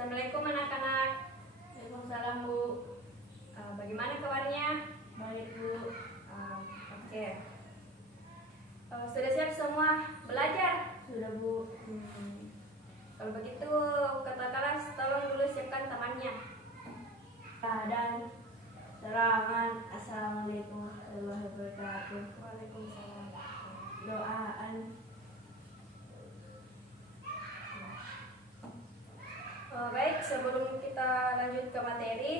Assalamualaikum anak-anak. Waalaikumsalam Bu. Bagaimana kabarnya? Baik Bu. Oke. Sudah siap semua belajar? Sudah Bu. Kalau begitu kata kelas tolong dulu siapkan temannya. Dan serangan. Assalamualaikum warahmatullahi wabarakatuh. Waalaikumsalam. Doaan. Baik, sebelum kita lanjut ke materi,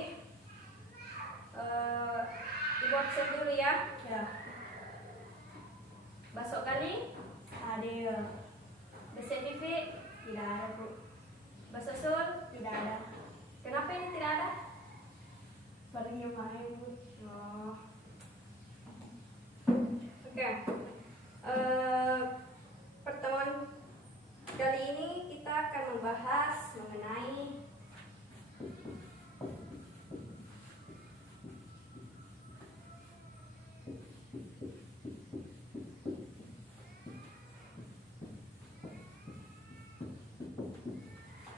Ibu absen dulu ya. Ya. Besok kali Adil. BCTV Tidak ada Bu. Bahasa Sul Tidak ada. kenapa ini tidak ada? Barunya main Bu. Oh. Oke. Pertemuan kali ini kita akan membahas mengenai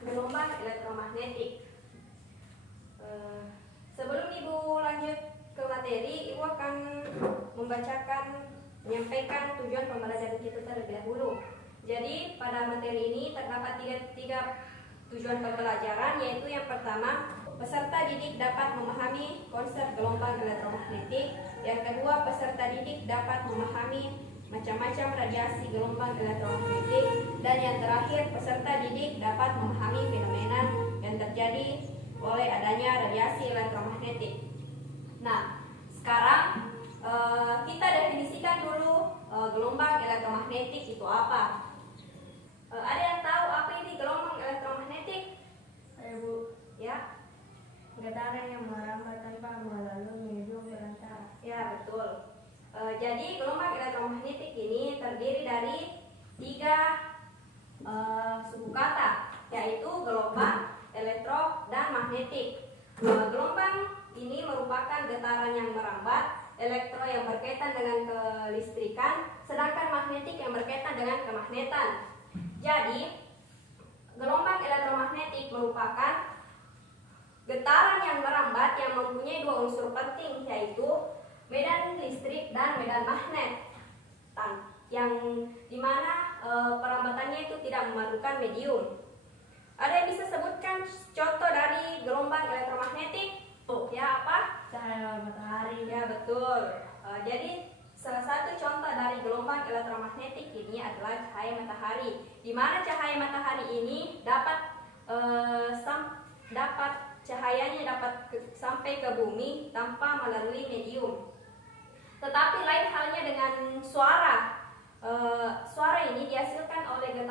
gelombang elektromagnetik. Sebelum Ibu lanjut ke materi, Ibu akan menyampaikan tujuan pembelajaran kita terlebih dahulu. Jadi pada materi ini terdapat tiga tujuan pembelajaran, yaitu yang pertama, peserta didik dapat memahami konsep gelombang elektromagnetik. Yang kedua, peserta didik dapat memahami macam-macam radiasi gelombang elektromagnetik. Dan yang terakhir, peserta didik dapat memahami fenomena yang terjadi oleh adanya radiasi elektromagnetik. Nah, sekarang kita definisikan dulu gelombang elektromagnetik itu apa. Ada yang tahu apa ini gelombang elektromagnetik? Saya Bu. Ya, Getaran yang merambat tanpa melalui medium perantara. ya betul. Jadi gelombang elektromagnetik ini terdiri dari tiga suku kata, yaitu gelombang, elektro, dan magnetik. Gelombang ini merupakan getaran yang merambat, elektro yang berkaitan dengan kelistrikan, sedangkan magnetik yang berkaitan dengan kemagnetan. Jadi, gelombang elektromagnetik merupakan getaran yang merambat yang mempunyai dua unsur penting, yaitu medan listrik dan medan magnet, yang dimana perambatannya itu tidak memerlukan medium. Ada yang bisa sebutkan contoh dari gelombang elektromagnetik? Ya, apa? Cahaya matahari. Ya, betul. Jadi salah satu contoh dari gelombang elektromagnetik ini adalah cahaya matahari, di mana cahaya matahari ini cahayanya dapat sampai ke bumi tanpa melalui medium. Tetapi lain halnya dengan suara. Suara ini dihasilkan oleh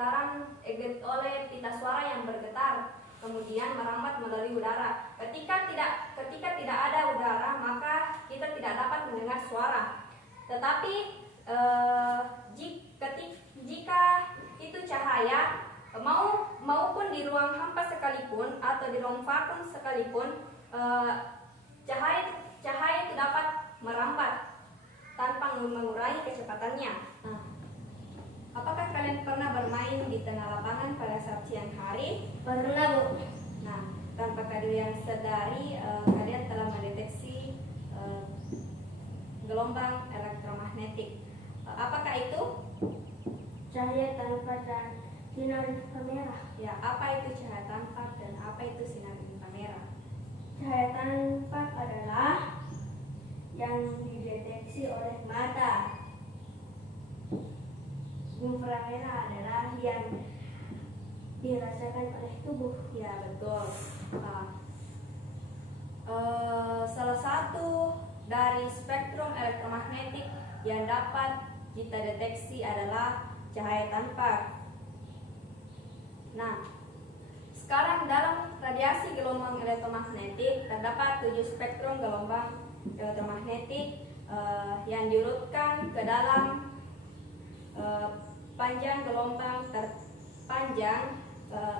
oleh pita suara yang bergetar, kemudian merambat melalui udara. Ketika tidak ada udara, maka kita tidak dapat mendengar suara. Tetapi jika itu cahaya, maupun di ruang hampa sekalipun atau di ruang vakum sekalipun, cahaya itu dapat merambat tanpa mengurangi kecepatannya. Apakah kalian pernah bermain di tengah lapangan pada saat siang hari? Pernah Bu. Nah, tanpa kalian sadari, kalian telah mendeteksi gelombang elektromagnetik. Apakah itu? Cahaya tanpa sinar inframerah. Ya, apa itu cahaya tampak dan apa itu sinar inframerah? Cahaya tampak adalah yang dideteksi oleh mata. Inframerah adalah yang dirasakan oleh tubuh. Ya, betul. Salah satu dari spektrum elektromagnetik yang dapat kita deteksi adalah cahaya tampak. Nah, sekarang dalam radiasi gelombang elektromagnetik terdapat 7 spektrum gelombang elektromagnetik yang diurutkan ke dalam panjang gelombang terpanjang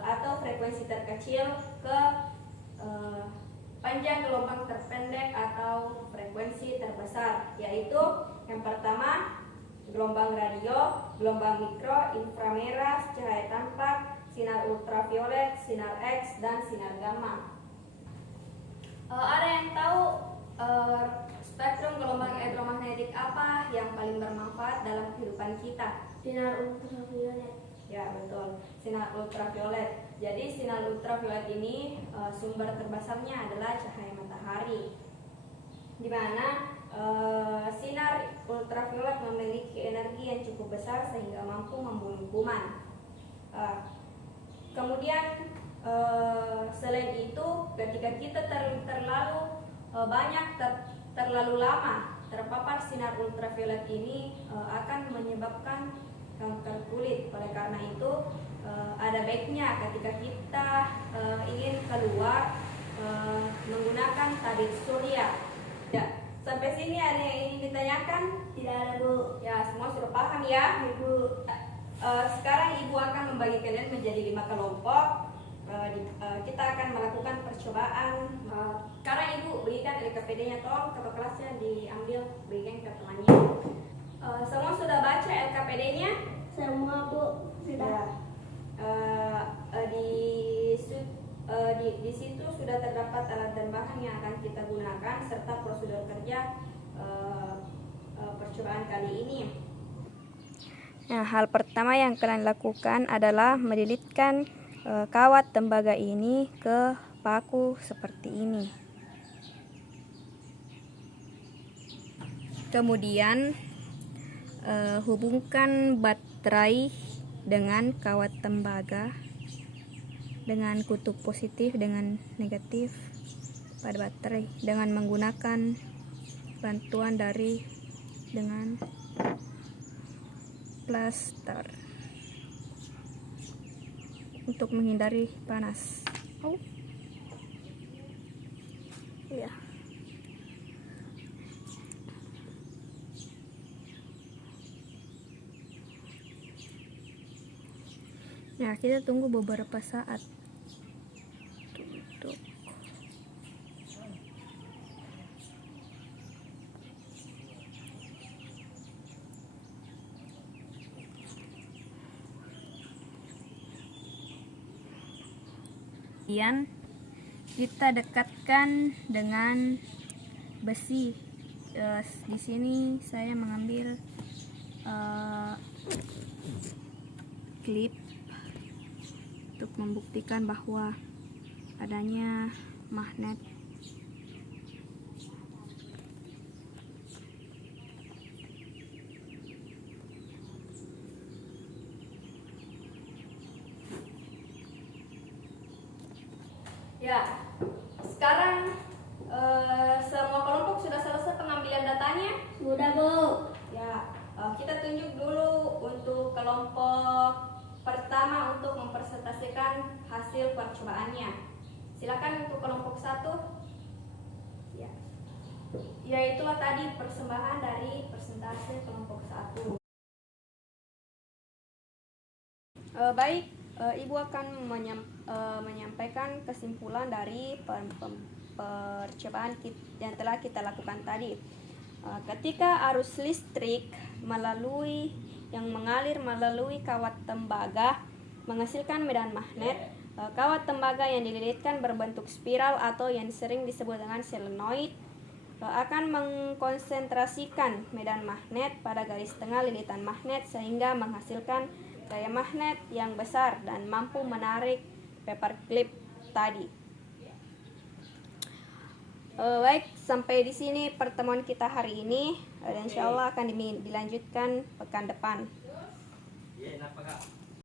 atau frekuensi terkecil ke panjang gelombang terpendek atau frekuensi terbesar, yaitu yang pertama gelombang radio, gelombang mikro, inframerah, cahaya tampak, sinar sinar ultraviolet, sinar X, dan sinar gamma. Ada yang tahu spektrum gelombang elektromagnetik apa yang paling bermanfaat dalam kehidupan kita? Sinar ultraviolet. Ya, betul, sinar ultraviolet. Jadi sinar ultraviolet ini sumber terbesarnya adalah cahaya matahari, di mana sinar ultraviolet memiliki energi yang cukup besar sehingga mampu membunuh kuman. Kemudian selain itu, ketika kita terlalu lama terpapar sinar ultraviolet ini akan menyebabkan kanker kulit. Oleh karena itu ada baiknya ketika kita ingin keluar menggunakan tabir surya. Ya, sampai sini ada yang ingin ditanyakan? Tidak ada, Bu. Ya, semua sudah paham ya, Ibu. sekarang Ibu akan membagi kalian menjadi 5 kelompok. Kita akan melakukan percobaan. Sekarang Ibu berikan LKPD-nya, tolong kakak kelasnya diambil, berikan ke temannya. Semua sudah baca LKPD-nya? Semua, Bu. Sudah. Di situ sudah terdapat alat dan bahan yang akan kita gunakan serta prosedur kerja percobaan kali ini. Nah, hal pertama yang kalian lakukan adalah melilitkan kawat tembaga ini ke paku seperti ini. Kemudian hubungkan baterai dengan kawat tembaga dengan kutub positif dengan negatif pada baterai dengan menggunakan bantuan dengan plaster untuk menghindari panas. Ya. Nah, kita tunggu beberapa saat. Tutup. Kemudian kita dekatkan dengan besi. Di sini saya mengambil klip untuk membuktikan bahwa adanya magnet. Ya, sekarang semua kelompok sudah selesai pengambilan datanya? Sudah, Bu. Ya, kita tunjuk dulu untuk kelompok pertama untuk mempresentasikan hasil percobaannya. Silakan untuk kelompok 1. Ya. Ya, itulah tadi persembahan dari presentasi kelompok 1. Baik, Ibu akan menyampaikan kesimpulan dari percobaan yang telah kita lakukan tadi. Ketika arus listrik yang mengalir melalui kawat tembaga menghasilkan medan magnet, kawat tembaga yang dililitkan berbentuk spiral atau yang sering disebut dengan solenoid akan mengkonsentrasikan medan magnet pada garis tengah lilitan magnet sehingga menghasilkan gaya magnet yang besar dan mampu menarik paperclip tadi. Baik, sampai di sini pertemuan kita hari ini, dan insya Allah akan dilanjutkan pekan depan.